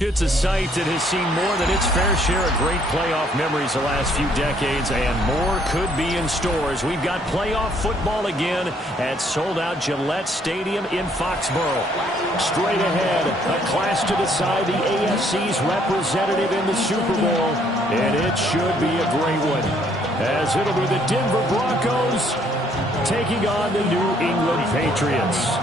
It's a sight that has seen more than its fair share of great playoff memories the last few decades, and more could be in store as we've got playoff football again at sold-out Gillette Stadium in Foxborough. Straight ahead, a clash to decide the AFC's representative in the Super Bowl, and it should be a great one, as it'll be the Denver Broncos taking on the New England Patriots.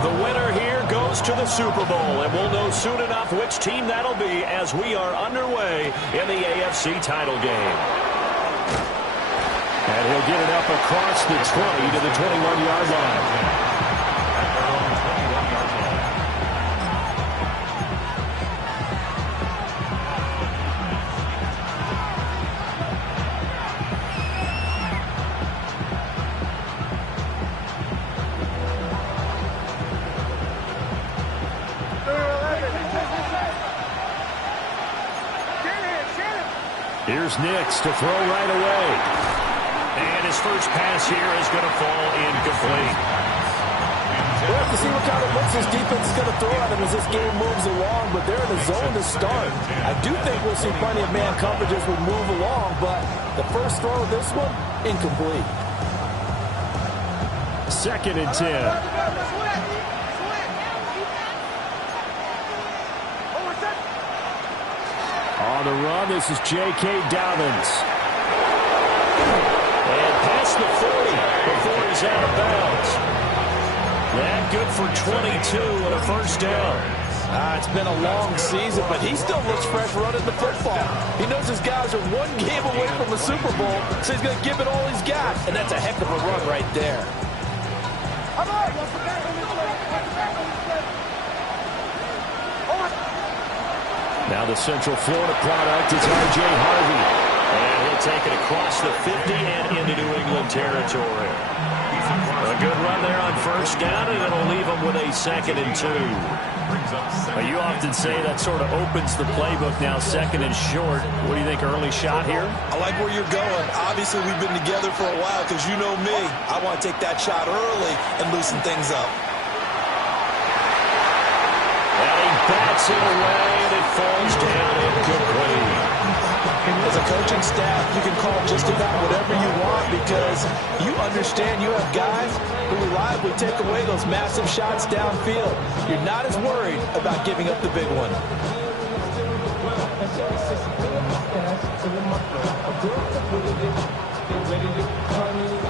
The winner here goes to the Super Bowl, and we'll know soon enough which team that'll be as we are underway in the AFC title game. And he'll get it up across the 20 to the 21-yard line. Here's Nix to throw right away. And his first pass here is going to fall incomplete. We'll have to see what kind of looks this defense is going to throw at him as this game moves along, but they're in a zone to start. I do think we'll see plenty of man coverage as we move along, but the first throw of this one, incomplete. 2nd and 10. On the run, this is J.K. Dobbins. And past the 40 before he's out of bounds. That good for 22 and a first down. It's been a long season, but he still looks fresh running the football. He knows his guys are one game away from the Super Bowl, so he's going to give it all he's got. And that's a heck of a run right there. Now the Central Florida product is R.J. Harvey. And he'll take it across the 50 and into New England territory. A good run there on first down, and it'll leave him with a 2nd and 2. You often say that sort of opens the playbook now, 2nd and short. What do you think, early shot here? I like where you're going. Obviously, we've been together for a while because you know me. I want to take that shot early and loosen things up. And he bats it away, and it falls down incomplete. As a coaching staff, you can call just about whatever you want because you understand you have guys who reliably take away those massive shots downfield. You're not as worried about giving up the big one.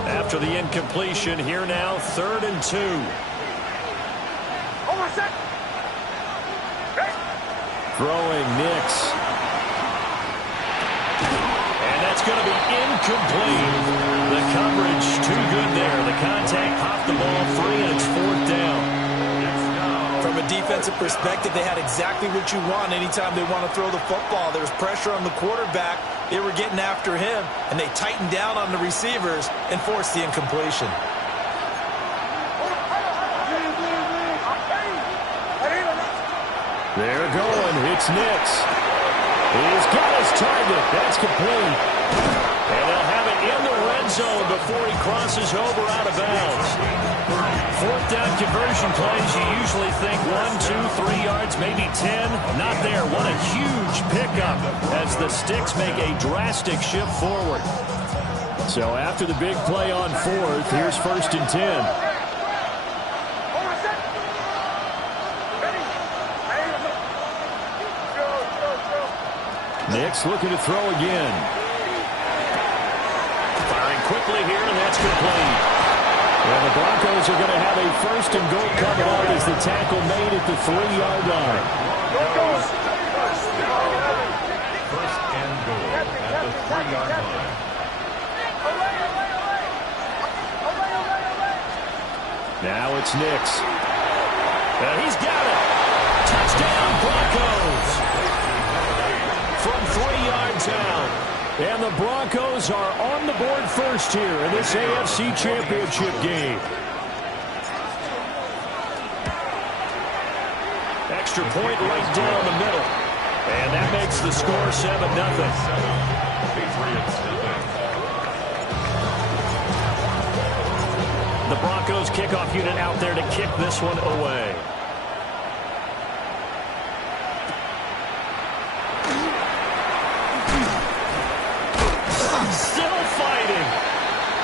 After the incompletion, here now, 3rd and 2. Throwing Nix. And that's going to be incomplete. The coverage too good there. The contact popped the ball free, and it's 4th down. From a defensive perspective, they had exactly what you want anytime they want to throw the football. There was pressure on the quarterback. They were getting after him, and they tightened down on the receivers and forced the incompletion. They're going. It's Nix. He's got his target. That's complete. And they'll have it in the red zone before he crosses over out of bounds. 4th down conversion plays, you usually think 1, 2, 3 yards, maybe 10. Not there. What a huge pickup as the Sticks make a drastic shift forward. So after the big play on 4th, here's 1st and 10. Nix looking to throw again. Firing quickly here, and that's complete. And the Broncos are going to have a 1st and goal coming out as the tackle made at the 3-yard line. 1st and goal at the 3-yard line. Now it's Nix. And he's got it. Touchdown, Broncos. From 3 yards out. And the Broncos are on the board first here in this AFC Championship game. Extra point right down the middle. And that makes the score 7-0. The Broncos kickoff unit out there to kick this one away.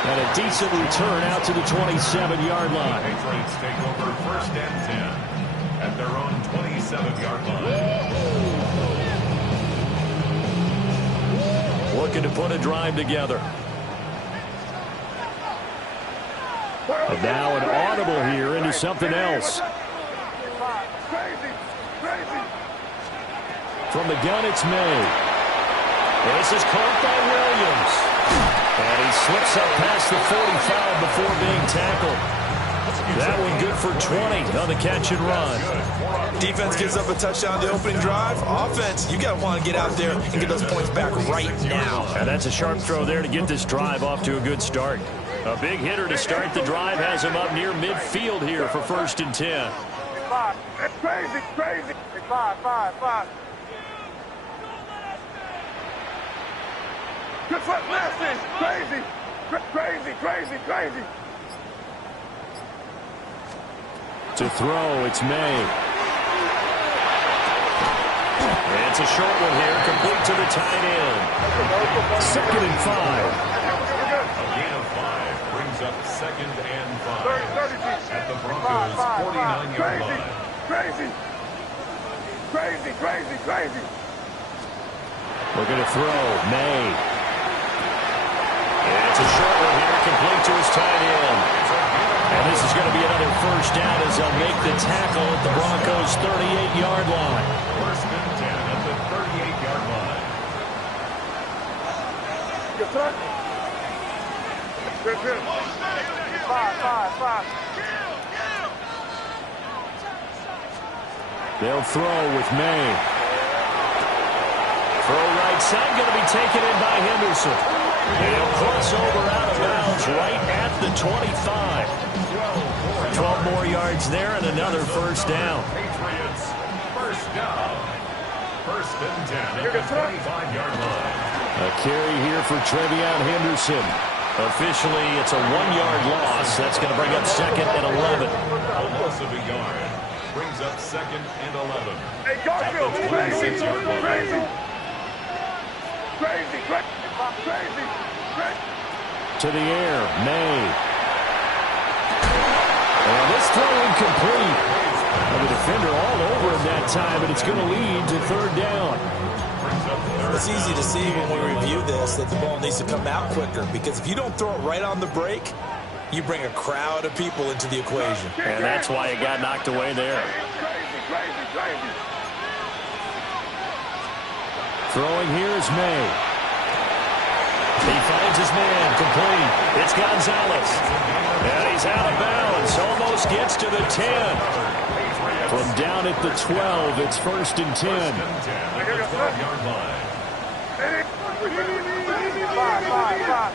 And a decent return out to the 27-yard line. Patriots take over 1st and 10 at their own 27-yard line. Looking to put a drive together. And now an audible here into something else. From the gun, it's May. This is caught by Williams. And he slips up past the 45 before being tackled. That one good for 20 on the catch and run. Defense gives up a touchdown the opening drive. Offense, you got to want to get out there and get those points back right now. And that's a sharp throw there to get this drive off to a good start. A big hitter to start the drive has him up near midfield here for 1st and 10. It's crazy, crazy. Five. Good foot, nasty, crazy. To throw, it's May. It's a short one here, complete to the tight end. 2nd and 5. A gain of 5 brings up 2nd and 5 at the Broncos' 49-yard line. Crazy. Looking to throw, May. It's a short one here, complete to his tight end. And this is going to be another 1st down as they'll make the tackle at the Broncos' 38-yard line. 1st and 10 at the 38-yard line. Good. Five. They'll throw with May. Throw right side, going to be taken in by Henderson. He'll cross over out of bounds right at the 25. 12 more yards there and another 1st down. Patriots, 1st down. 1st and 10 at the 25-yard line. A carry here for Trevion Henderson. Officially, it's a 1-yard loss. That's going to bring up 2nd and 11. A loss of a yard brings up 2nd and 11. Hey, Garfield, At the 26-yard line. Crazy. To the air, May. And this throw incomplete. And the defender all over him that time, and it's going to lead to 3rd down. It's easy to see when we review this that the ball needs to come out quicker, because if you don't throw it right on the break, you bring a crowd of people into the equation. And that's why it got knocked away there. Crazy. Throwing here is May. He finds his man, complete. It's Gonzalez. And he's out of bounds. Almost gets to the 10. From down at the 12, it's 1st and 10. 1st and 10 at the 12-yard line. Five.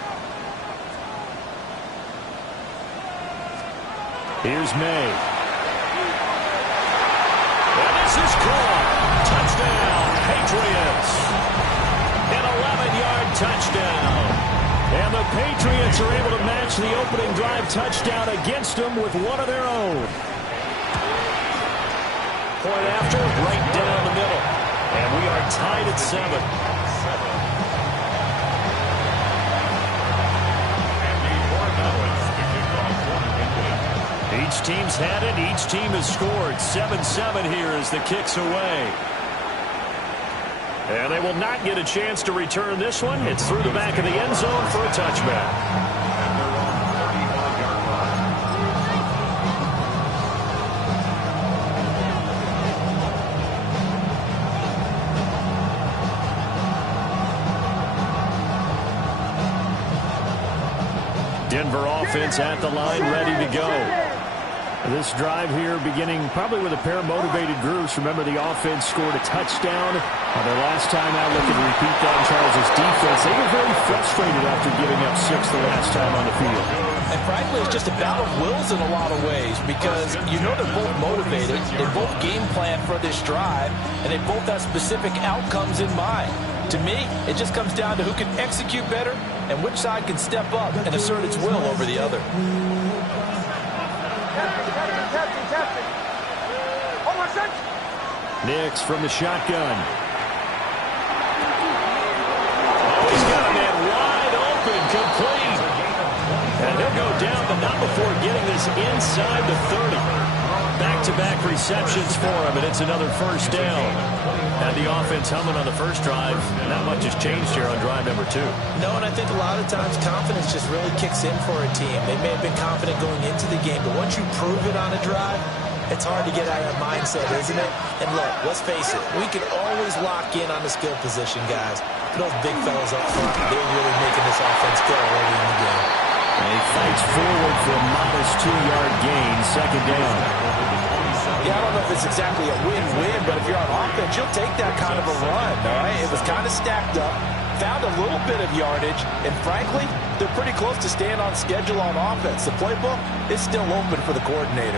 Here's May. And this is caught. Touchdown, Patriots. An 11-yard touchdown. And the Patriots are able to match the opening drive touchdown against them with one of their own. Point after, right down the middle. And we are tied at 7. Each team's had it. Each team has scored. 7-7 here as the kick's away. And they will not get a chance to return this one. It's through the back of the end zone for a touchback. Denver offense at the line, ready to go. This drive here beginning probably with a pair of motivated groups. Remember, the offense scored a touchdown on their last time out. Looking to repeat that in Charles' defense. They were very frustrated after giving up 6 the last time on the field. And frankly, it's just a battle of wills in a lot of ways, because you know they're both motivated. They both game plan for this drive, and they both have specific outcomes in mind. To me, it just comes down to who can execute better and which side can step up and assert its will over the other. Nix from the shotgun. Oh, he's got a man wide open, complete. before getting this inside the 30. Back-to-back receptions for him, and it's another first down. Had the offense humming on the first drive. Not much has changed here on drive number 2. No, and I think a lot of times confidence just really kicks in for a team. They may have been confident going into the game, but once you prove it on a drive, it's hard to get out of that mindset, isn't it? And look, let's face it, we can always lock in on the skill position, guys. Those big fellas up front, they're really making this offense go early in the game. And he fights forward for a modest 2-yard gain, second down. Yeah, I don't know if it's exactly a win-win, but if you're on offense, you'll take that kind of a run, all right? It was kind of stacked up, found a little bit of yardage, and frankly, they're pretty close to staying on schedule on offense. The playbook is still open for the coordinator.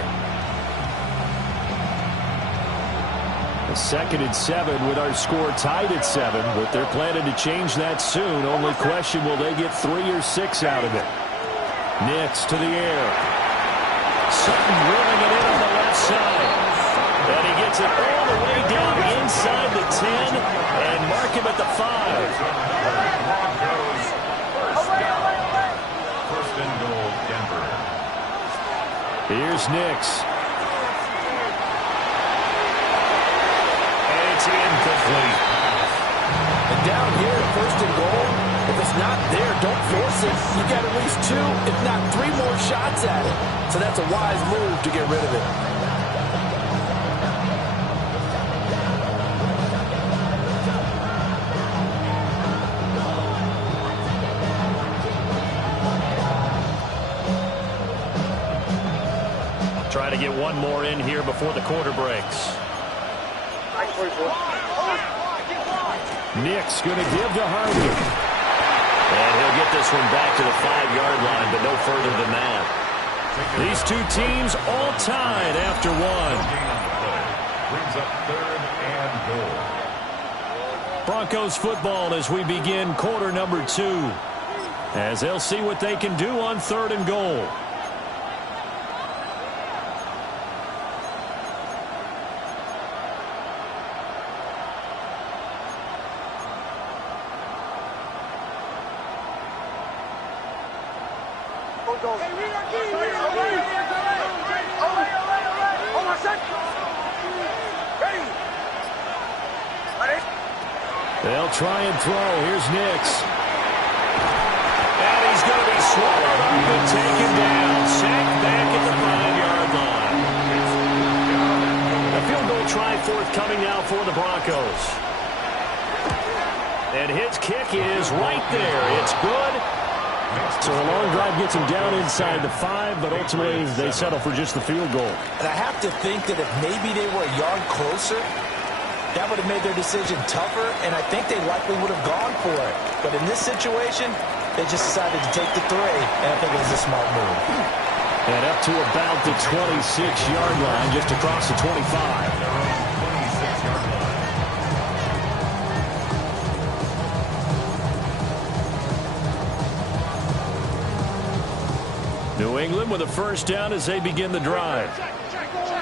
A 2nd and 7 with our score tied at 7, but they're planning to change that soon. Only question, will they get 3 or 6 out of it? Nix to the air. Sutton drilling it in on the left side. And he gets it all the way down inside the 10 and mark him at the 5. First and goal, Denver. Here's Nix. And it's incomplete. And down here, first and goal, if it's not there, don't force it. You got at least 2, if not 3 more shots at it. So that's a wise move to get rid of it. Try to get one more in here before the quarter breaks. Nix going to give to Harvey. And he'll get this one back to the 5-yard line, but no further than that. These two teams all tied after one. Brings up 3rd and goal. Broncos football as we begin quarter number 2. As they'll see what they can do on 3rd and goal. They'll try and throw. Here's Nix. And he's going to be swallowed up and taken down. Sacked back at the 5-yard line. A field goal try forthcoming now for the Broncos. And his kick is right there. It's good. So a long drive gets him down inside the 5, but ultimately they settle for just the field goal. And I have to think that if maybe they were a yard closer, that would have made their decision tougher, and I think they likely would have gone for it. But in this situation, they just decided to take the 3, and I think it was a smart move. And up to about the 26-yard line, just across the 25. New England with a first down as they begin the drive.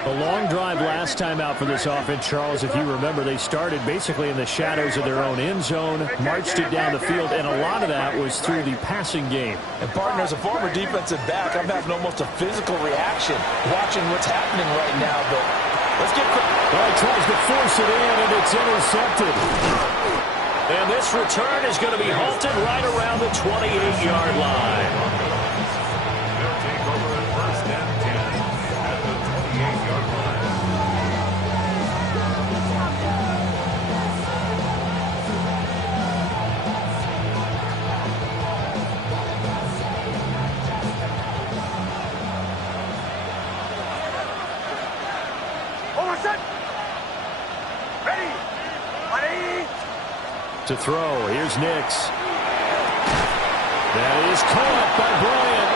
A long drive last time out for this offense, Charles. If you remember, they started basically in the shadows of their own end zone, marched it down the field, and a lot of that was through the passing game. And partner, as a former defensive back, I'm having almost a physical reaction watching what's happening right now. But let's get quick. Well, he tries to force it in, and it's intercepted. And this return is going to be halted right around the 28-yard line. To throw. Here's Nix. That is caught by Bryant.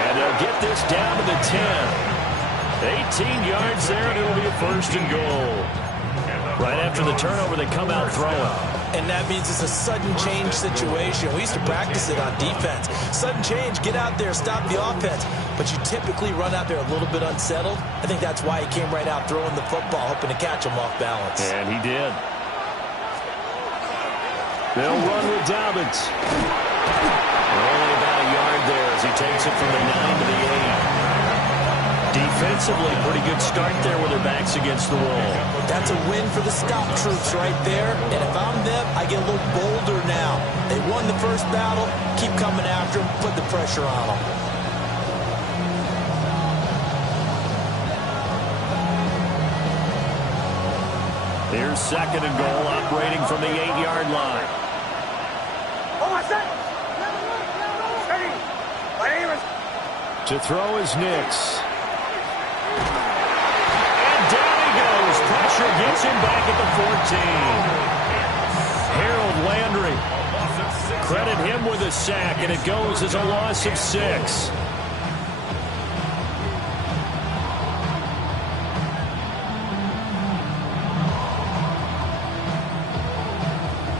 And they'll get this down to the 10. 18 yards there, and it'll be a first and goal. Right after the turnover, they come out throwing. And that means it's a sudden change situation. We used to practice it on defense. Sudden change, get out there, stop the offense. But you typically run out there a little bit unsettled. I think that's why he came right out throwing the football, hoping to catch him off balance. And he did. They'll run with Dobbins. Only about a yard there as he takes it from the 9 to the 8. defensively, pretty good start there with their backs against the wall. That's a win for the stop troops right there. And if I'm them, I get a little bolder now. They won the first battle. Keep coming after them. Put the pressure on them. Here's second and goal, operating from the 8-yard line. To throw is Nix. And down he goes. Pressure gets him back at the 14. Harold Landry. Credit him with a sack, and it goes as a loss of 6.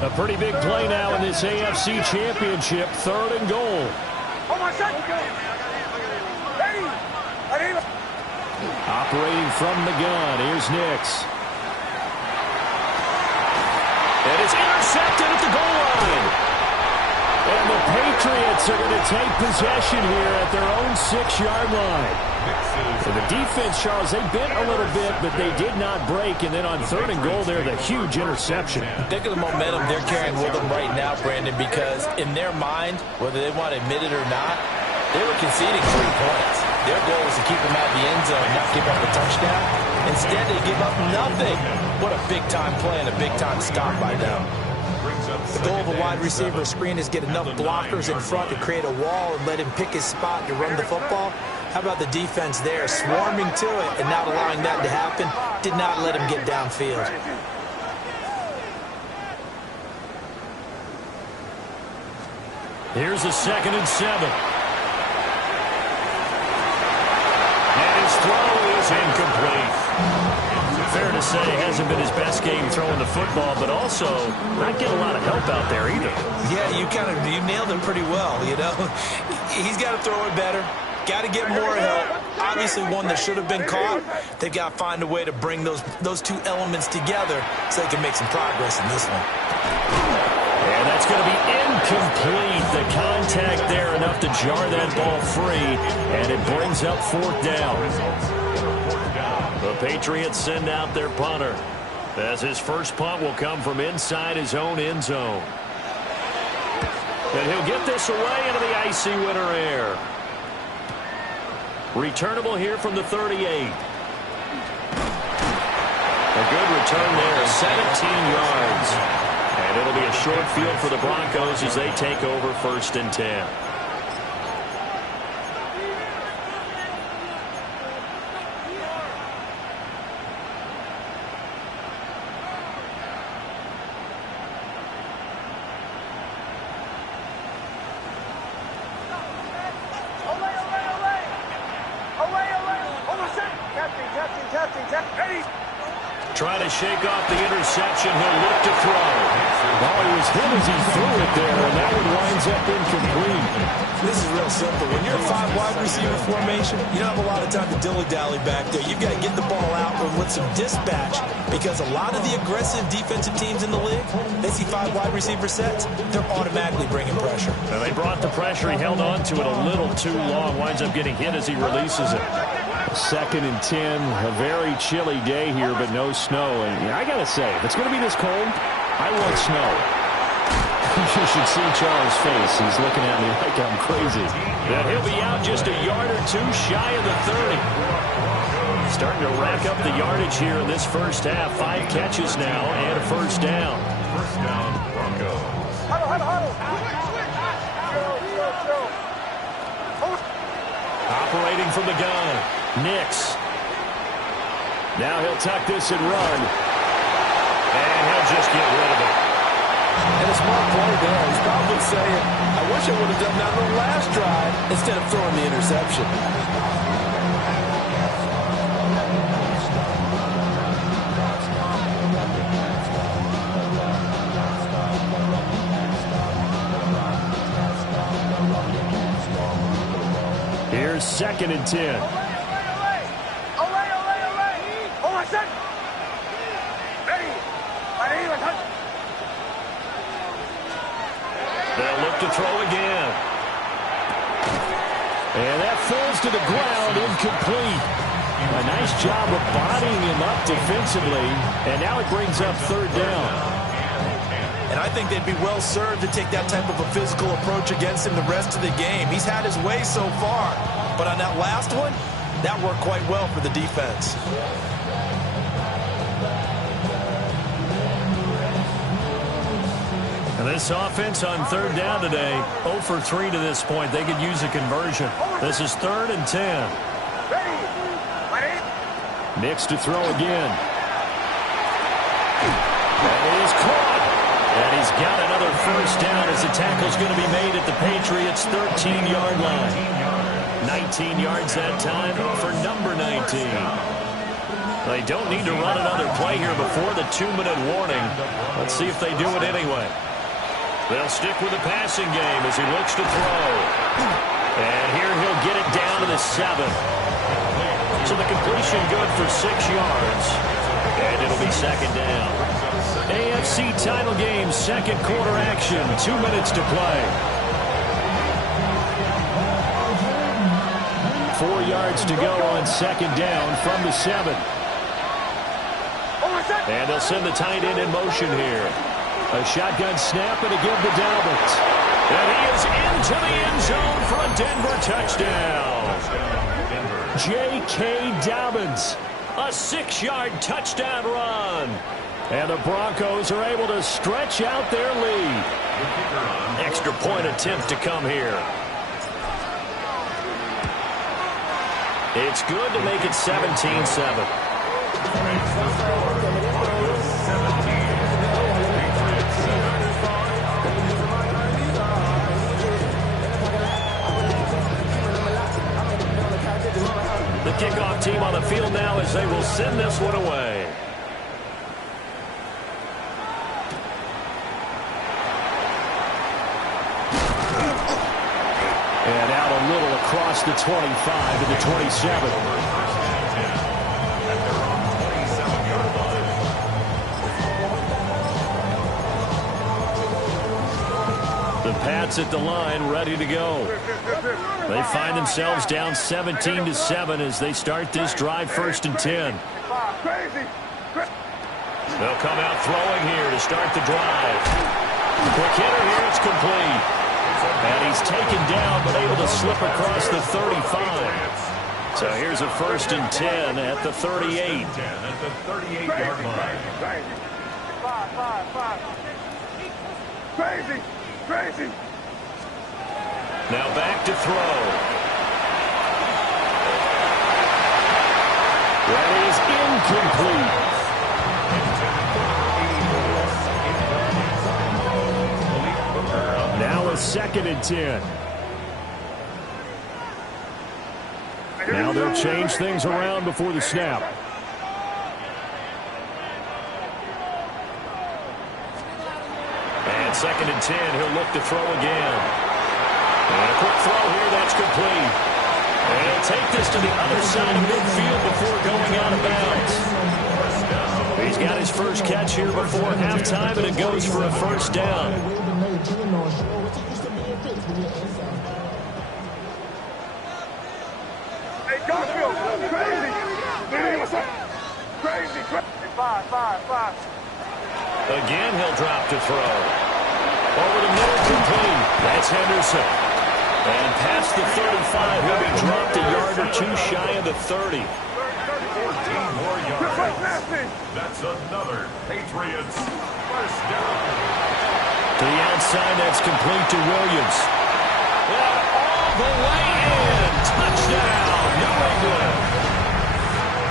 A pretty big play now in this AFC Championship. Third and goal. Operating from the gun, here's Nix. It is intercepted at the goal line. And the Patriots are going to take possession here at their own 6-yard line. So the defense, Charles, they bent a little bit, but they did not break. And then on third and goal there, the huge interception. Think of the momentum they're carrying with them right now, Brandon, because in their mind, whether they want to admit it or not, they were conceding 3 points. Their goal was to keep them out of the end zone, not give up a touchdown. Instead, they give up nothing. What a big-time play and a big-time stop by them. The goal of a wide receiver screen is get enough blockers in front to create a wall and let him pick his spot to run the football. How about the defense there, swarming to it and not allowing that to happen? Did not let him get downfield. Here's a 2nd and 7. And his throw is incomplete. Fair to say, hasn't been his best game throwing the football, but also not getting a lot of help out there either. Yeah, you nailed it pretty well, you know. He's got to throw it better. Got to get more help. Obviously one that should have been caught. They've got to find a way to bring those two elements together so they can make some progress in this one. And that's going to be incomplete. The contact there enough to jar that ball free, and it brings up 4th down. The Patriots send out their punter, as his first punt will come from inside his own end zone. And he'll get this away into the icy winter air. Returnable here from the 38. A good return there, 17 yards. And it'll be a short field for the Broncos as they take over 1st and 10. Trying to shake off the interception. He'll look to throw. Well, he was hit as he threw it there, and that one winds up incomplete. This is real simple. When you're a 5-wide receiver formation, you don't have a lot of time to dilly-dally back there. You've got to get the ball out with some dispatch, because a lot of the aggressive defensive teams in the league, they see 5-wide receiver sets, they're automatically bringing pressure. And they brought the pressure. He held on to it a little too long. Winds up getting hit as he releases it. 2nd and 10, a very chilly day here, but no snow. And I got to say, if it's going to be this cold, I want snow. You should see Charles' face. He's looking at me like I'm crazy. That he'll be out just a yard or two shy of the 30. Starting to rack up the yardage here in this first half. 5 catches now and a 1st down. 1st down, Broncos. Operating from the gun, Nix. Now he'll tuck this and run. And he'll just get rid of it. And a smart play there. He's probably saying, I wish I would have done that on the last drive instead of throwing the interception. Here's 2nd and 10. They'll look to throw again. And that falls to the ground, incomplete. A nice job of bodying him up defensively, and now it brings up third down. And I think they'd be well served to take that type of a physical approach against him the rest of the game. He's had his way so far, but on that last one, that worked quite well for the defense. And this offense on third down today, 0 for 3 to this point. They could use a conversion. This is 3rd and 10. Nix to throw again. That is caught. And he's got another first down as the tackle's going to be made at the Patriots' 13-yard line. 19 yards that time for number 19. They don't need to run another play here before the 2-minute warning. Let's see if they do it anyway. They'll stick with the passing game as he looks to throw. And here he'll get it down to the 7. So the completion good for 6 yards. And it'll be 2nd down. AFC title game, 2nd quarter action. 2 minutes to play. 4 yards to go on 2nd down from the 7. And they'll send the tight end in motion here. A shotgun snap and a give to Dobbins. And he is into the end zone for a Denver touchdown. J.K. Dobbins, a 6-yard touchdown run. And the Broncos are able to stretch out their lead. Extra point attempt to come here. It's good to make it 17-7. The kickoff team on the field now as they will send this one away. And out a little across the 25 to the 27. The Pats at the line, ready to go. They find themselves down 17-7 as they start this drive, 1st and 10. They'll come out throwing here to start the drive. Quick hitter here, it's complete. And he's taken down, but able to slip across the 35. So here's a 1st and 10 at the 38. At the 38-yard line. Crazy. Now back to throw. That is incomplete. Now a 2nd and 10. Now they'll change things around before the snap. And 2nd and 10, he'll look to throw again. And a quick throw here, that's complete. And he'll take this to the other side of midfield before going out of bounds. He's got his first catch here before halftime, and it goes for a 1st down. Hey, Garfield, crazy. Crazy. Five. Again, he'll drop to throw. Over the middle, complete. That's Henderson. And past the 35, he'll be dropped a yard or 2 shy of the 30. 14 more yards. That's another Patriots 1st down. To the outside, that's complete to Williams. And all the way in. Touchdown, New England.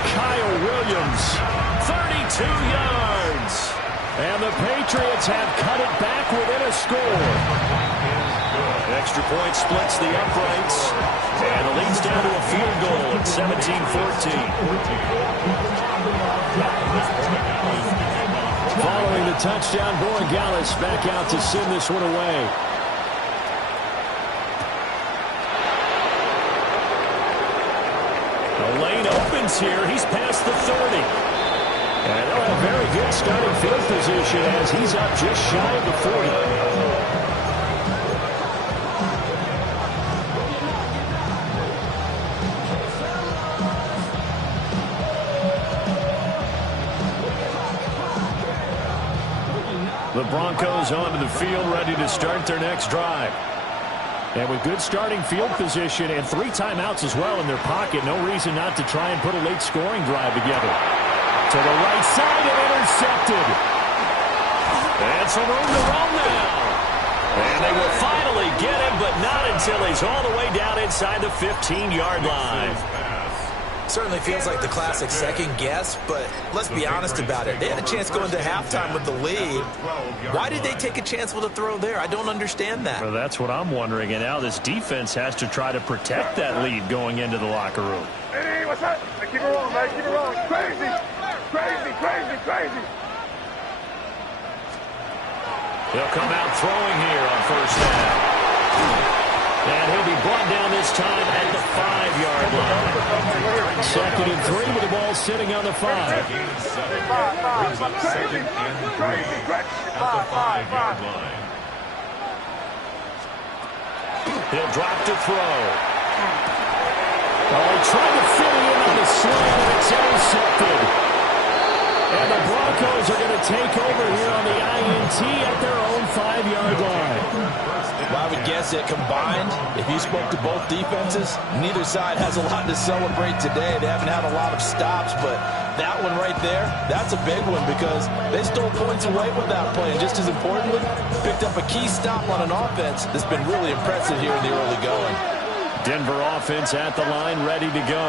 Kyle Williams, 32 yards. And the Patriots have cut it back within a score. Extra point splits the uprights. And it leads down to a field goal at 17-14. Following the touchdown, Borregales back out to send this one away. The lane opens here. He's past the 30. And they'll have a very good starting field position as he's up just shy of the 40. The Broncos onto the field, ready to start their next drive. And with good starting field position and 3 timeouts as well in their pocket, no reason not to try and put a late scoring drive together. To the right side and intercepted. And some room to run now. And they will finally get him, but not until he's all the way down inside the 15-yard line. Certainly feels like the classic second guess, but let's be honest about it. They had a chance going to halftime with the lead. Why did they take a chance with a throw there? I don't understand that. Well, that's what I'm wondering. And now this defense has to try to protect that lead going into the locker room. Hey, what's up? Hey, keep it rolling, man. Keep it rolling. Crazy. Crazy, crazy, crazy. He'll come out throwing here on first down. And he'll be brought down this time at the 5-yard line. 2nd and 3 with the ball sitting on the 5. Brings up 2nd and 3 at the 5-yard line. He'll drop to throw. Oh, trying to fit it in on the slant, and it's intercepted. And the Broncos are going to take over here on the INT at their own 5-yard line. Well, I would guess that combined, if you spoke to both defenses, neither side has a lot to celebrate today. They haven't had a lot of stops, but that one right there, that's a big one because they stole points away with that play. And just as importantly, picked up a key stop on an offense that's been really impressive here in the early going. Denver offense at the line, ready to go.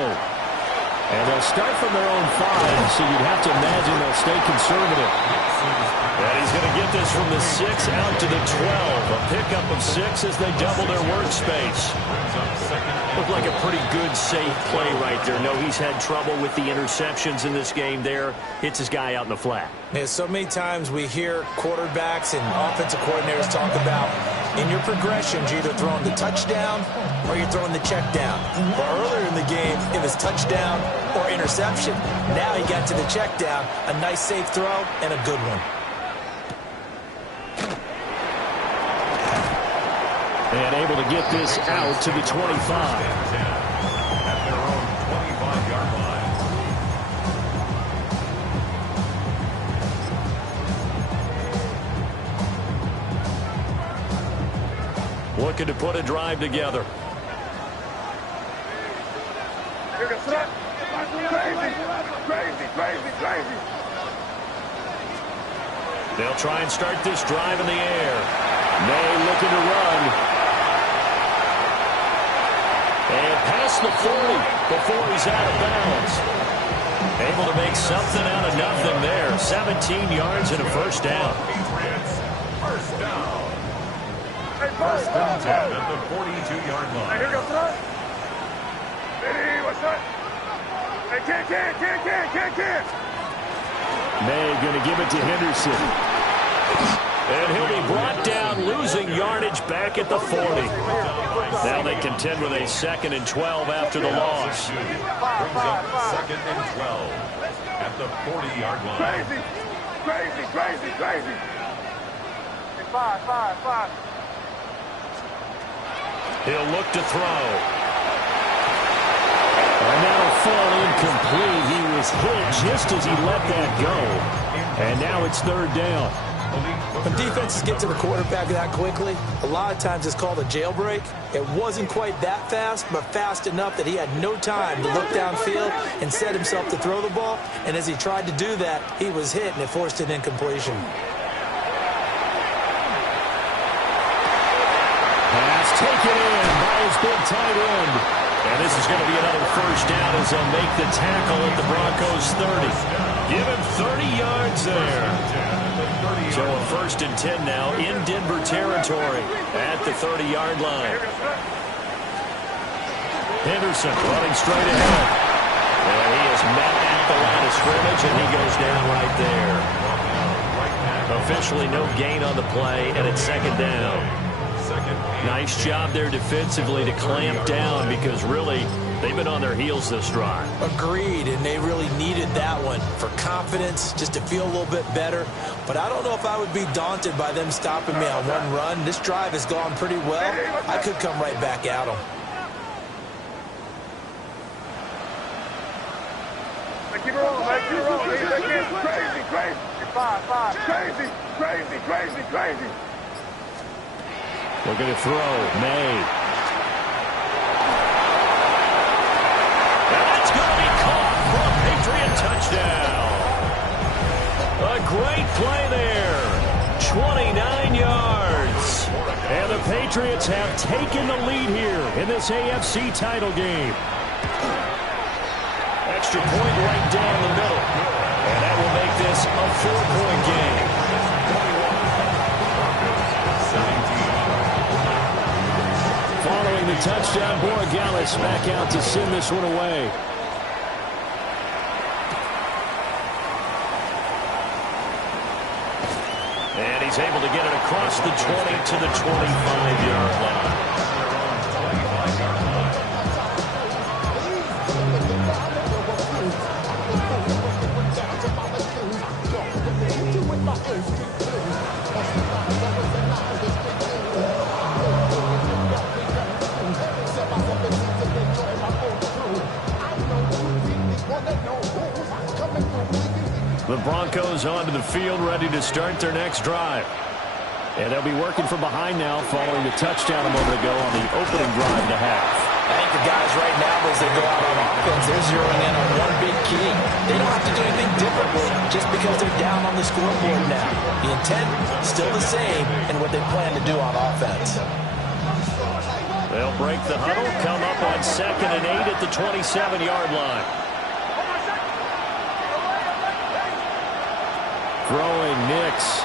And they'll start from their own 5, so you'd have to imagine they'll stay conservative. And he's going to get this from the 6 out to the 12. A pickup of 6 as they double their workspace. Looked like a pretty good, safe play right there. No, he's had trouble with the interceptions in this game there. Hits his guy out in the flat. Yeah, so many times we hear quarterbacks and offensive coordinators talk about in your progressions, you're either throwing the touchdown or you're throwing the check down. But earlier in the game, it was touchdown or interception. Now he got to the check down, a nice safe throw, and a good one. And able to get this out to the 25. At their own 25-yard line. Looking to put a drive together. Crazy, crazy, crazy, crazy. They'll try and start this drive in the air. May looking to run. And past the 40 before he's out of bounds. Able to make something out of nothing there. 17 yards and a first down. Patriots, first down. Hey, First and 10 at the 42-yard Hey, line. here goes son. Hey, what's up? Hey, can't. May going to give it to Henderson. And he'll be brought down, losing yardage back at the 40. Now they contend with a 2nd and 12 after the loss. Brings up 2nd and 12 at the 40-yard line. Crazy. Hey, five. He'll look to throw. And that'll fall incomplete. He was hit just as he let that go. And now it's 3rd down. When defenses get to the quarterback that quickly, a lot of times it's called a jailbreak. It wasn't quite that fast, but fast enough that he had no time to look downfield and set himself to throw the ball. And as he tried to do that, he was hit, and it forced an incompletion. Pass taken in by his big tight end. And this is going to be another first down as they'll make the tackle at the Broncos 30. Give him 30 yards there. So a 1st and 10 now in Denver territory at the 30-yard line. Henderson running straight ahead. And he is met at the line of scrimmage, and he goes down right there. Officially no gain on the play, and it's 2nd down. Nice job there defensively to clamp down because really they've been on their heels this drive. Agreed, and they really needed that one for confidence, just to feel a little bit better. But I don't know if I would be daunted by them stopping me on one run. This drive has gone pretty well. I could come right back at them. Keep it rolling, man. Keep it rolling. Crazy. 5. Crazy, crazy, crazy, crazy. Looking to throw. May. And that's going to be caught for a Patriot touchdown. A great play there. 29 yards. And the Patriots have taken the lead here in this AFC title game. Extra point right down the middle. And that will make this a 4-point game. Following the touchdown, Borregales back out to send this one away. And he's able to get it across the 20 to the 25-yard line. The Broncos onto the field, ready to start their next drive. And they'll be working from behind now following the touchdown a moment ago on the opening drive and a half. I think the guys right now, as they go out on offense, they're zeroing in on one big key. They don't have to do anything differently just because they're down on the scoreboard now. The intent still the same in what they plan to do on offense. They'll break the huddle, come up on 2nd and 8 at the 27-yard line. Throwing Nix.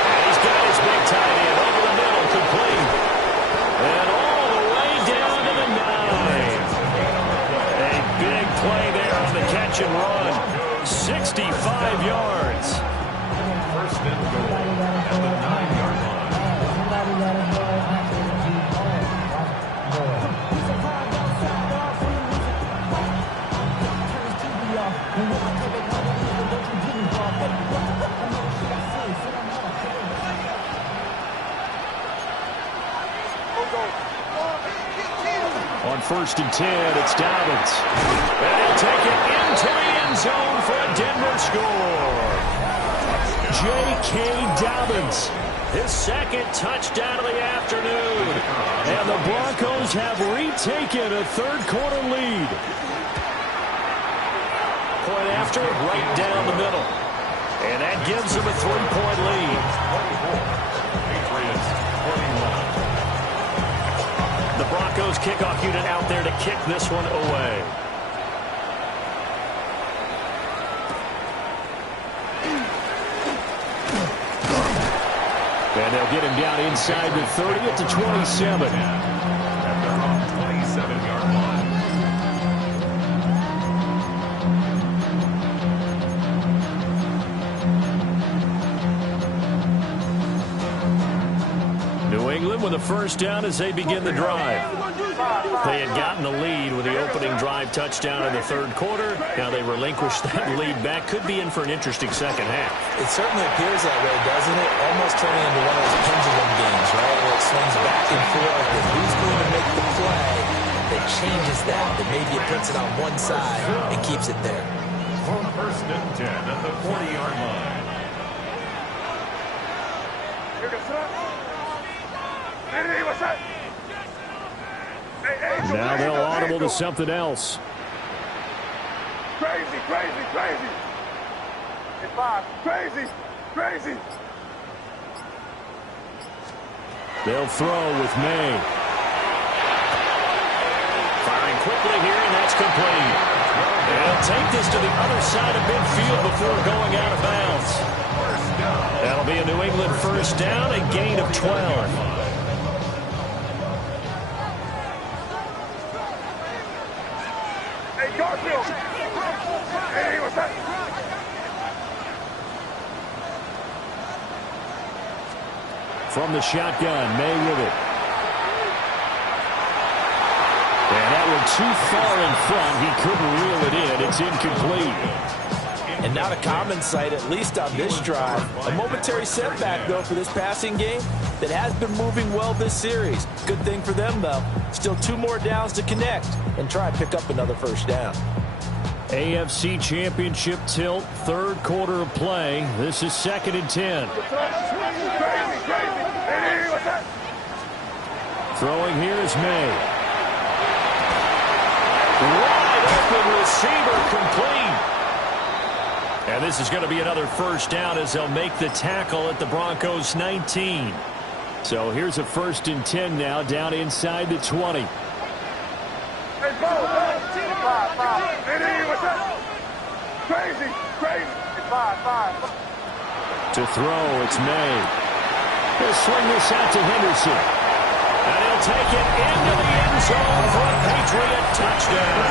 And he's got his big tight end over the middle, complete. And all the way down to the 9. A big play there on the catch and run. 65 yards. First and goal at the 9-yard line. On 1st and 10, it's Dobbins. And he'll take it into the end zone for a Denver score. J.K. Dobbins, his 2nd touchdown of the afternoon. And the Broncos have retaken a 3rd-quarter lead. Point after, right down the middle. And that gives them a 3-point lead. Patriots 21. The Broncos kickoff unit out there to kick this one away. And they'll get him down inside the 30 at the 27. At their own 27-yard line. New England with a 1st down as they begin the drive. They had gotten the lead with the opening drive touchdown in the 3rd quarter. Now they relinquish that lead back. Could be in for an interesting 2nd half. It certainly appears that way, doesn't it? Almost turning into one of those pendulum games, right? Where it swings back and forth, and who's going to make the play that changes that maybe it puts it on one side and keeps it there. First and 10 at the 40-yard line. Now they'll audible to something else. Crazy, crazy, crazy. It's 5. Crazy, crazy. They'll throw with May. Firing quickly here, and that's complete. They'll take this to the other side of midfield before going out of bounds. That'll be a New England 1st down, a gain of 12. From the shotgun, May with it. And that one too far in front. He couldn't reel it in. It's incomplete. And not a common sight, at least on this drive. A momentary setback, though, for this passing game that has been moving well this series. Good thing for them, though. Still 2 more downs to connect and try and pick up another 1st down. AFC Championship tilt, third quarter of play. This is 2nd and 10. Throwing here is May. Wide open receiver, complete. And this is going to be another first down as they'll make the tackle at the Broncos 19. So here's a 1st and 10 now, down inside the 20. Crazy. To throw, it's May. He'll swing this out to Henderson. And he'll take it into the end zone for a Patriot touchdown.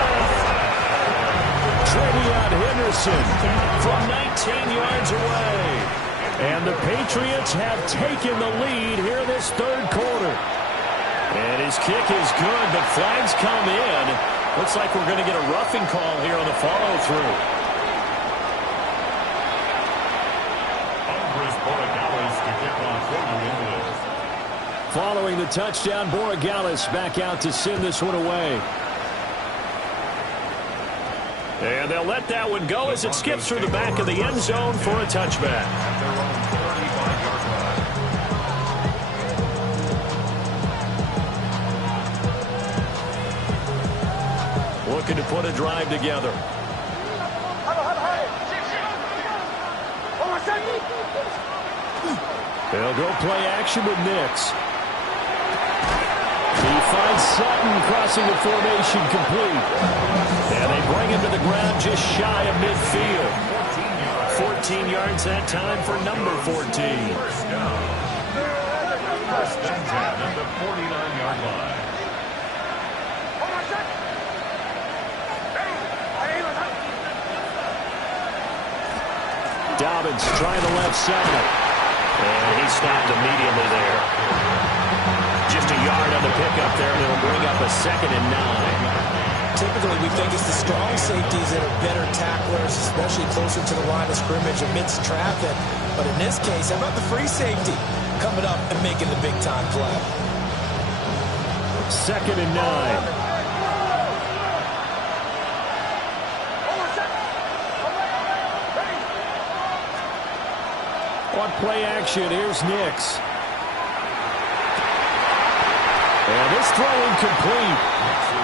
Travion Henderson from 19 yards away. And the Patriots have taken the lead here in this third quarter. And his kick is good, but flags come in. Looks like we're going to get a roughing call here on the follow-through. Following the touchdown, Borregales back out to send this one away. And they'll let that one go as it skips through the back of the end zone for a touchback. Looking to put a drive together. They'll go play action with Nix. He finds Sutton crossing the formation complete. And they bring him to the ground just shy of midfield. 14 yards that time for number 14. First down. First and 10 at the 49-yard line. Dobbins trying the left side. And he stopped immediately there. Just a yard on the pickup there, and it'll bring up a 2nd and 9. Typically, we think it's the strong safeties that are better tacklers, especially closer to the line of scrimmage amidst traffic. But in this case, how about the free safety coming up and making the big-time play? 2nd and 9. On play action, here's Nix. And this throw incomplete.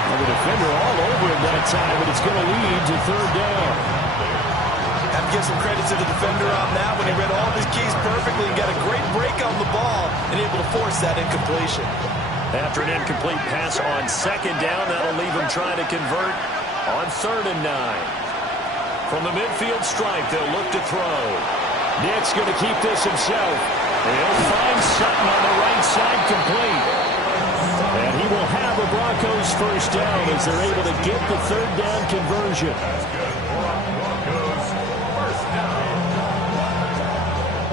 And the defender all over him that time, but it's going to lead to 3rd down. Have to give some credit to the defender on that when he read all of his keys perfectly and got a great break on the ball and able to force that incompletion. After an incomplete pass on 2nd down, that'll leave him trying to convert on 3rd and 9. From the midfield stripe, they'll look to throw. Nix going to keep this himself. He'll find Sutton on the right side complete. And he will have a Broncos first down as they're able to get the 3rd down conversion. That's good. Broncos first down.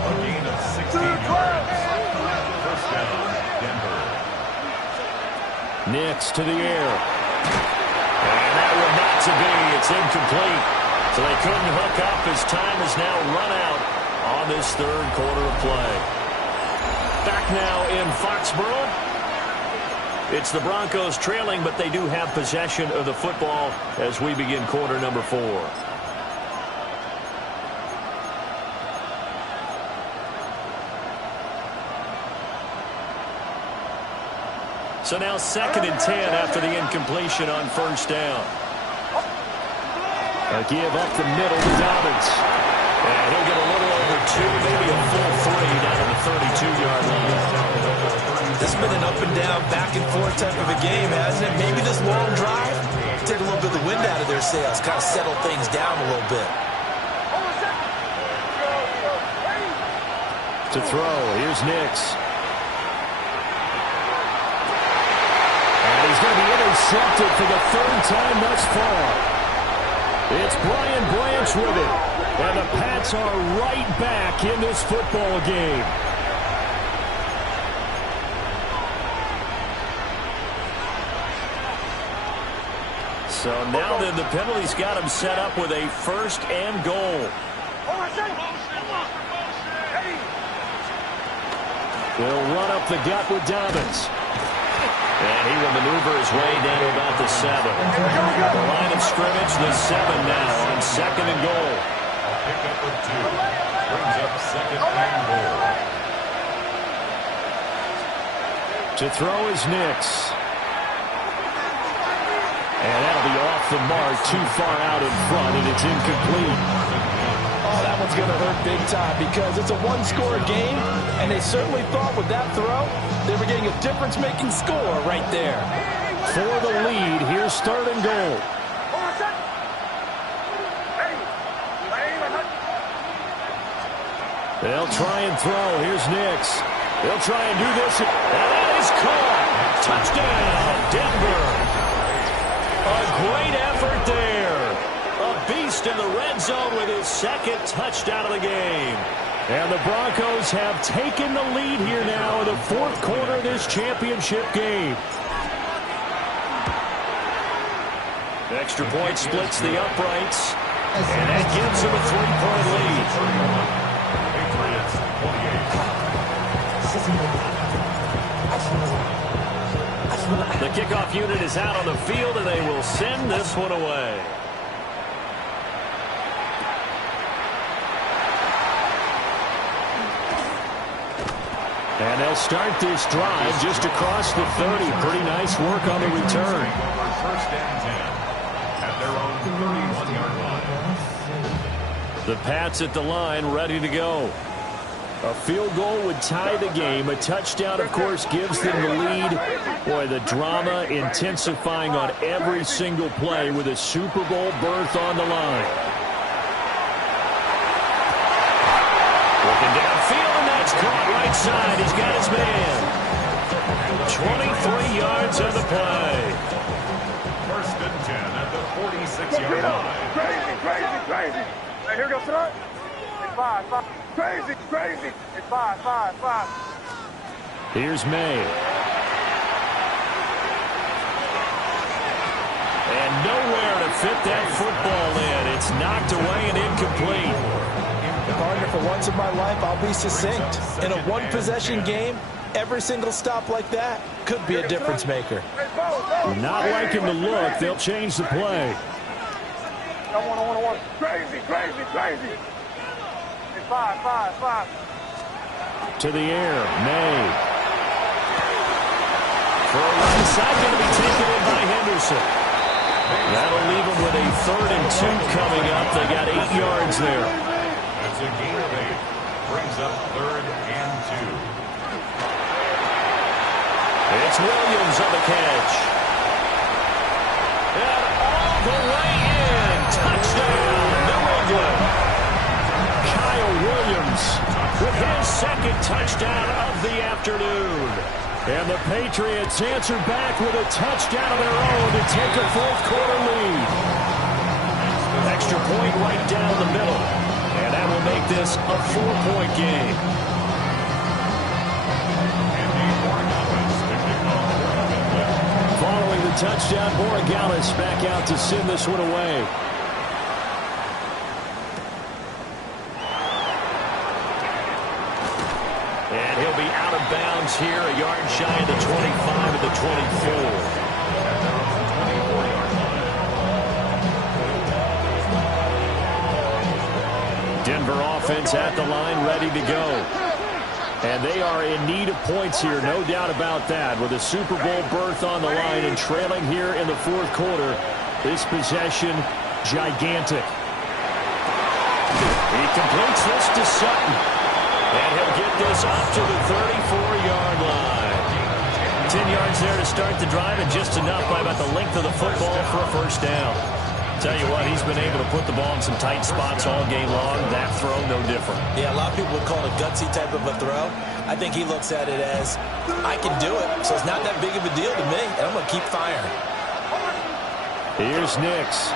A gain of 16 yards. First down, Denver. Nix to the air. And that one not to be. It's incomplete. So they couldn't hook up as time has now run out on this third quarter of play. Back now in Foxborough. It's the Broncos trailing, but they do have possession of the football as we begin quarter number 4. So now 2nd and 10 after the incompletion on first down. A give up the middle to Dobbins. And he'll get a little over 2, maybe a full 3 down to the 32-yard line. This has been an up and down, back and forth type of a game, hasn't it? Maybe this long drive, take a little bit of the wind out of their sails, kind of settle things down a little bit. To throw, here's Nix. And he's going to be intercepted for the 3rd time thus far. It's Brian Branch with it. And the Pats are right back in this football game. So now then the penalty's got him set up with a 1st and goal. They'll run up the gut with Dobbins. And he will maneuver his way down to about the 7. At the line of scrimmage, the 7 now on 2nd and goal. Pick up of 2. Brings up 2nd and goal. To throw is Nix. And that'll be off the mark, too far out in front, and it's incomplete. Oh, that one's going to hurt big time because it's a one-score game, and they certainly thought with that throw they were getting a difference-making score right there. For the lead, here's 3rd and goal. They'll try and throw. Here's Nix. They'll try and do this. And that is caught. Touchdown, Denver. A great effort there. A beast in the red zone with his 2nd touchdown of the game. And the Broncos have taken the lead here now in the 4th quarter of this championship game. The extra point splits the uprights. And that gives them a 3-point lead. The kickoff unit is out on the field, and they will send this one away. And they'll start this drive just across the 30. Pretty nice work on the return. 1st and 10 at their own 31-yard line. The Pats at the line, ready to go. A field goal would tie the game. A touchdown, of course, gives them the lead. Boy, the drama intensifying on every single play with a Super Bowl berth on the line. Looking downfield, and that's caught right side. He's got his man. 23 yards on the play. 1st and 10 at the 46-yard line. Crazy. Hey, here goes tonight. It's 5. Crazy. It's 5. Here's May. And nowhere to fit that football in. It's knocked away and incomplete. Partner, for once in my life, I'll be succinct. In a one-possession game, every single stop like that could be a difference maker. Not liking the look. They'll change the play. Crazy. It's 5. To the air, May. For a line side, going to be taken in by Henderson. That'll leave them with a 3rd and 2 coming up. They got 8 yards there. That's a gain of 8. Brings up 3rd and 2. It's Williams on the catch. And all the way in. Touchdown, New England. Kyle Williams with his 2nd touchdown of the afternoon. And the Patriots answer back with a touchdown of their own to take a 4th quarter lead. Extra point right down the middle. And that will make this a 4-point game. Following the touchdown, Borregales back out to send this one away. And he'll be out of bounds here, a yard shy of the 25 of the 24. Denver offense at the line, ready to go. And they are in need of points here, no doubt about that. With a Super Bowl berth on the line and trailing here in the 4th quarter, this possession, gigantic. He completes this to Sutton. And he'll get this up to the 34-yard line. 10 yards there to start the drive, and just enough by about the length of the football for a 1st down. Tell you what, he's been able to put the ball in some tight spots all game long. That throw, no different. Yeah, a lot of people would call it a gutsy type of a throw. I think he looks at it as, I can do it, so it's not that big of a deal to me, and I'm going to keep firing. Here's Nix.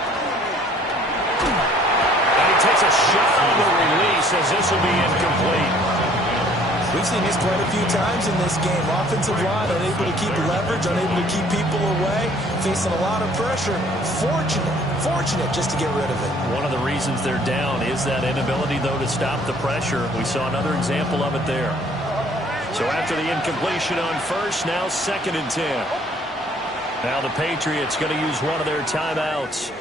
And he takes a shot on the release as this will be incomplete. We've seen this quite a few times in this game. Offensive line unable to keep leverage, unable to keep people away, facing a lot of pressure. Fortunate just to get rid of it. One of the reasons they're down is that inability, though, to stop the pressure. We saw another example of it there. So after the incompletion on 1st, now 2nd and 10. Now the Patriots going to use one of their timeouts.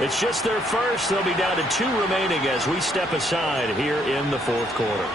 It's just their first. They'll be down to 2 remaining as we step aside here in the fourth quarter.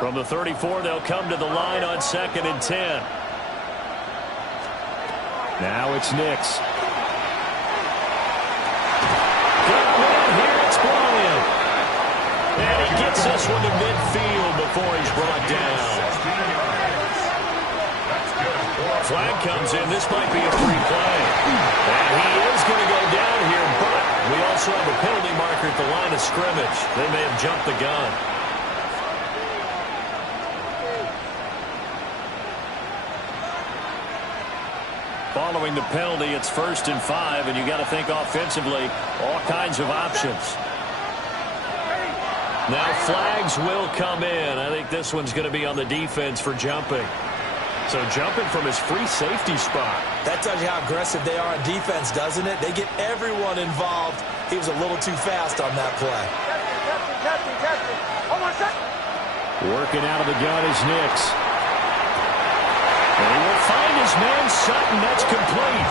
From the 34, they'll come to the line on 2nd and 10. Now it's Nix. Here it's Bryant. And he gets this one to midfield before he's brought down. Flag comes in. This might be a free play. And he is going to go down here, but we also have a penalty marker at the line of scrimmage. They may have jumped the gun. Following the penalty, it's 1st and 5, and you got to think offensively, all kinds of options. Now flags will come in. I think this one's going to be on the defense for jumping. So jumping from his free safety spot. That tells you how aggressive they are on defense, doesn't it? They get everyone involved. He was a little too fast on that play. Working out of the gun is Nix. And he will find his man Sutton. That's complete.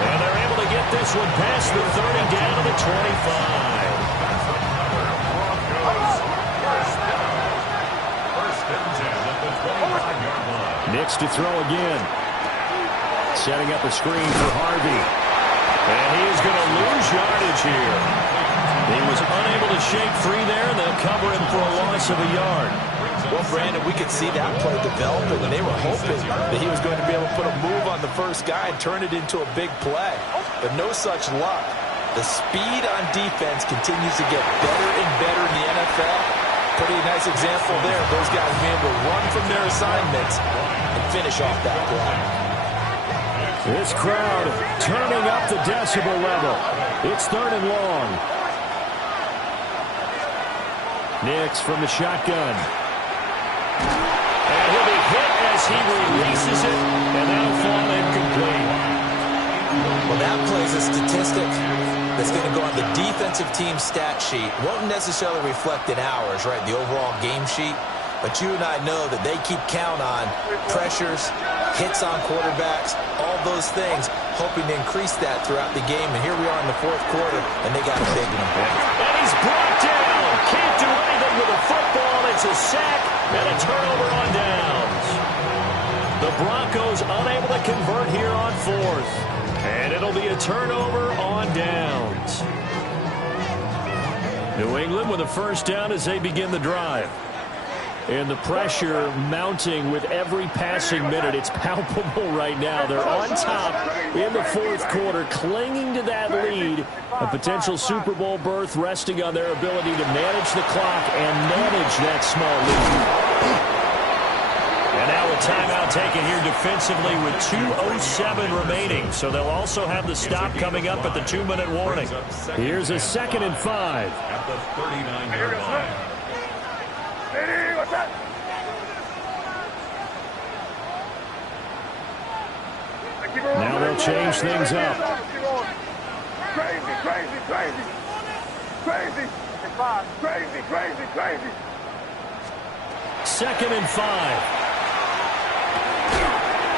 And they're able to get this one past the 30 down to the 25. Nix to throw again. Setting up a screen for Harvey. And he is going to lose yardage here. He was unable to shake free there, and they'll cover him for a loss of a yard. Well, Brandon, we could see that play developing, and they were hoping that he was going to be able to put a move on the first guy and turn it into a big play. But no such luck. The speed on defense continues to get better and better in the NFL. Pretty nice example there. Those guys being able to run from their assignments and finish off that play. This crowd turning up the decibel level. It's 3rd and long. Nix from the shotgun. And he'll be hit as he releases it, and that'll fall incomplete. Well, that plays a statistic that's going to go on the defensive team stat sheet. Won't necessarily reflect in ours, right, the overall game sheet. But you and I know that they keep count on pressures, hits on quarterbacks, all those things, hoping to increase that throughout the game. And here we are in the fourth quarter, and they got a big one. And he's brought down. Can't do anything with a football. It's a sack and a turnover on downs. The Broncos unable to convert here on 4th. And it'll be a turnover on downs. New England with a first down as they begin the drive. And the pressure mounting with every passing minute. It's palpable right now. They're on top in the fourth quarter, clinging to that lead. A potential Super Bowl berth resting on their ability to manage the clock and manage that small lead. And now a timeout taken here defensively with 2:07 remaining. So they'll also have the stop coming up at the 2-minute warning. Here's a 2nd and 5. At the 39-yard line. Now they'll change things up. Crazy, crazy, crazy. Crazy. Crazy, crazy, crazy. 2nd and 5.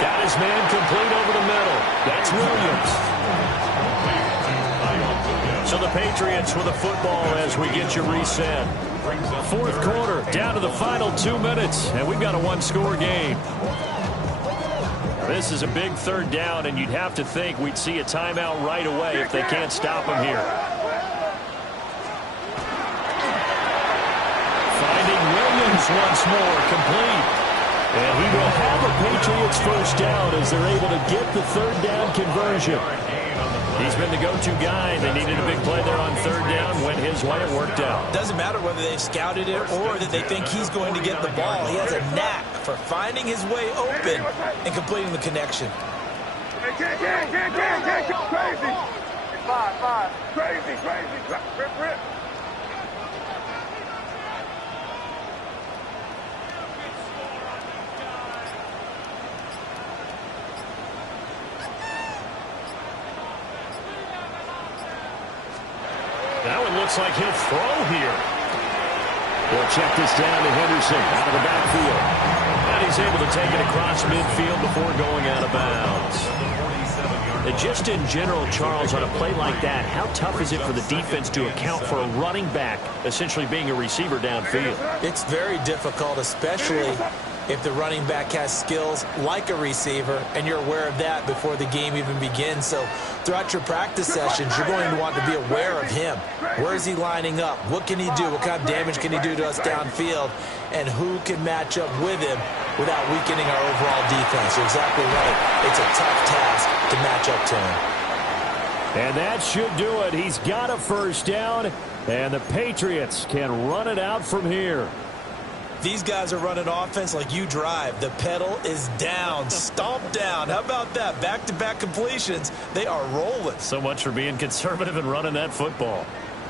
Got his man complete over the middle. That's Williams. So the Patriots with a football as we get you reset. Fourth quarter, down to the final 2 minutes, and we've got a one-score game. This is a big 3rd down, and you'd have to think we'd see a timeout right away if they can't stop him here. Finding Williams once more, complete. And he will have a Patriots first down as they're able to get the 3rd down conversion. He's been the go-to guy. They needed a big play there on 3rd down. Went his way, it worked out. Doesn't matter whether they've scouted it or that they think he's going to get the ball. He has a knack for finding his way open and completing the connection. Hey, can't. Crazy. It's 5. Crazy. Rip. That one looks like he'll throw here. They'll check this down to Henderson out of the backfield. And he's able to take it across midfield before going out of bounds. And just in general, Charles, on a play like that, how tough is it for the defense to account for a running back essentially being a receiver downfield? It's very difficult, especially if the running back has skills like a receiver, and you're aware of that before the game even begins. So throughout your practice sessions, you're going to want to be aware of him. Where is he lining up? What can he do? What kind of damage can he do to us downfield? And who can match up with him without weakening our overall defense? You're exactly right. It's a tough task to match up to him. And that should do it. He's got a first down, and the Patriots can run it out from here. These guys are running offense like you drive. The pedal is down, stomped down. How about that? Back-to-back completions. They are rolling. So much for being conservative and running that football.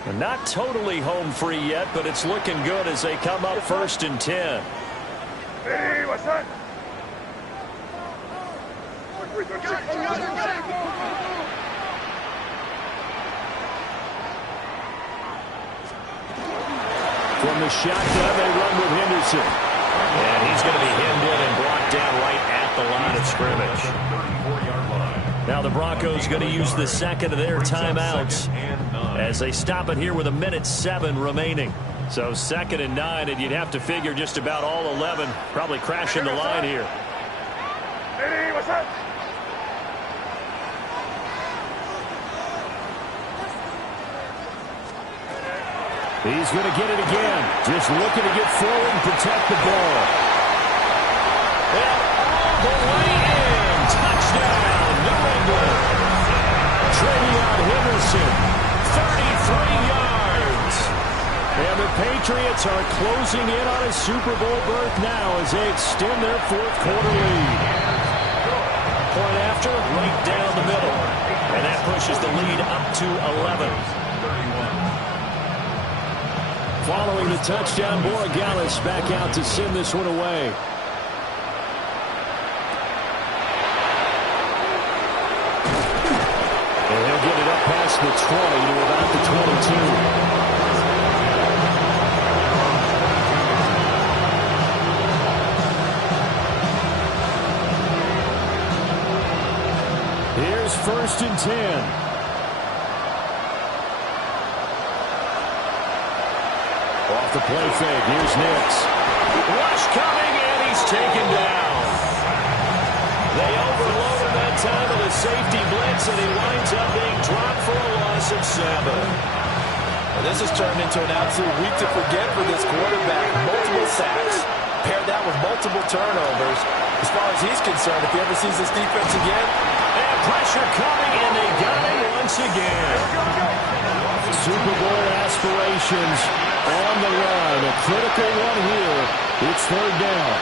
And not totally home free yet, but it's looking good as they come up 1st and 10. Hey, what's that? From the shotgun, they run with Henderson. And he's going to be hemmed in and brought down right at the line of scrimmage. Now the Broncos going to use the second of their timeouts as they stop it here with 1:07 remaining. So 2nd and 9, and you'd have to figure just about all 11 probably crashing the line here. Hey, what's that? He's going to get it again. Just looking to get forward and protect the ball. And all the way in. Touchdown, New England. Travion Henderson, 33 yards. And the Patriots are closing in on a Super Bowl berth now as they extend their 4th quarter lead. Point after, right down the middle. And that pushes the lead up to 11. Following the touchdown, Borregales back out to send this one away. And he'll get it up past the 20 to about the 22. Here's 1st and 10. Off the play fake, here's Nix. Rush coming, and he's taken down. They overload him that time with a safety blitz, and he winds up being dropped for a loss of 7. Well, this has turned into an absolute week to forget for this quarterback. Multiple sacks. Pair that with multiple turnovers. As far as he's concerned, if he ever sees this defense again. And pressure coming, and they got him once again. Super Bowl aspirations on the run. A critical one here. It's 3rd down.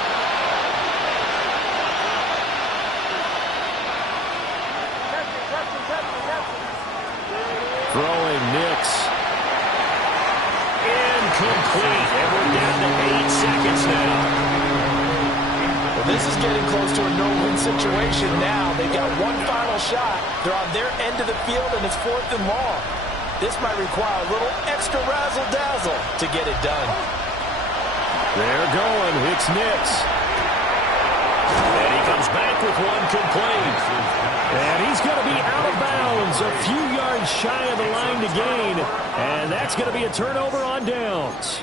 Throwing Nix. Incomplete. And we're down to 8 seconds now. Well, this is getting close to a no-win situation now. They've got one final shot. They're on their end of the field, and it's 4th and long. This might require a little extra razzle-dazzle to get it done. They're going. It's Nix. And he comes back with one complete. And he's going to be out of bounds, a few yards shy of the line to gain. And that's going to be a turnover on downs.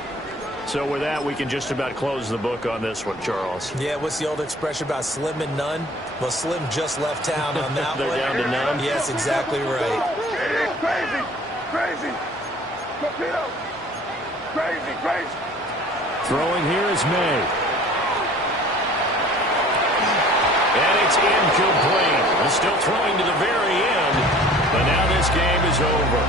So with that, we can just about close the book on this one, Charles. Yeah, what's the old expression about slim and none? Well, Slim just left town on that They're one. down to none? Yes, exactly right. It is crazy. Torpedo. Crazy. Throwing here is May. And it's incomplete. He's still throwing to the very end, but now this game is over.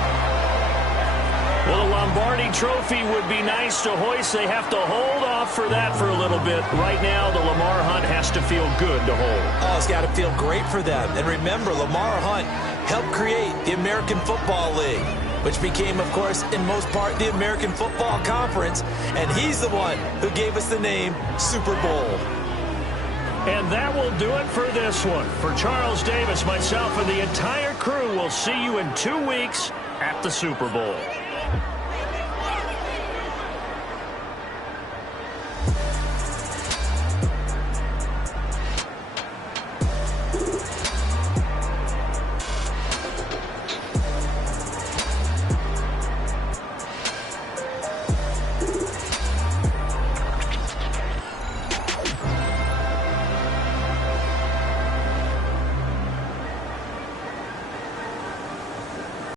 Well, the Lombardi trophy would be nice to hoist. They have to hold off for that for a little bit. Right now, the Lamar Hunt has to feel good to hold. Oh, it's got to feel great for them. And remember, Lamar Hunt helped create the American Football League, which became, of course, in most part, the American Football Conference. And he's the one who gave us the name Super Bowl. And that will do it for this one. For Charles Davis, myself, and the entire crew, we'll see you in 2 weeks at the Super Bowl.